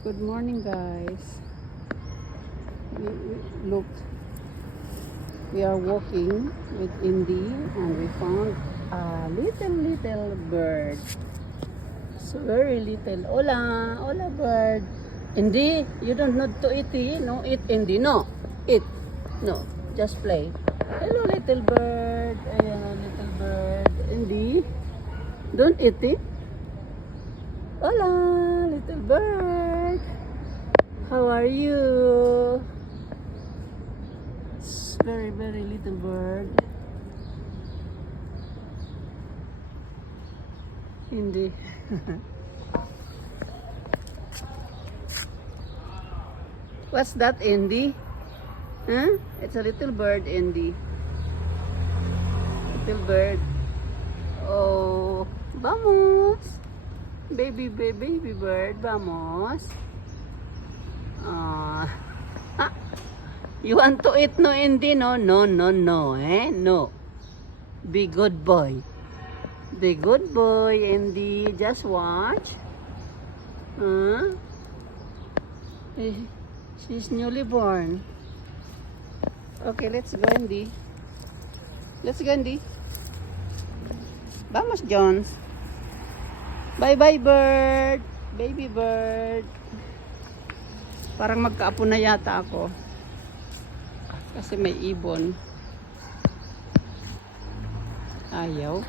Good morning, guys. Look, we are walking with Indy and we found a little bird. So very little. Hola, hola bird. Indy, you don't need to eat, no? Eat, Indy, no. Eat, no. Just play. Hello, little bird. Ayan, little bird. Indy, don't eat it. Hola, little bird. How are you? It's very little bird. Indy. What's that, Indy? Huh? It's a little bird, Indy. Little bird. Oh, vamos. Baby bird, vamos. Ah, you want to eat, no, Indy? No, eh? No. Be good boy. Be good boy, Indy. Just watch. Huh? She's newly born. Okay, let's go, Indy. Let's go, Indy. Vamos, Jones. Bye-bye, bird. Baby bird. Parang magkaapo na yata ako. Kasi may ibon. Ayaw.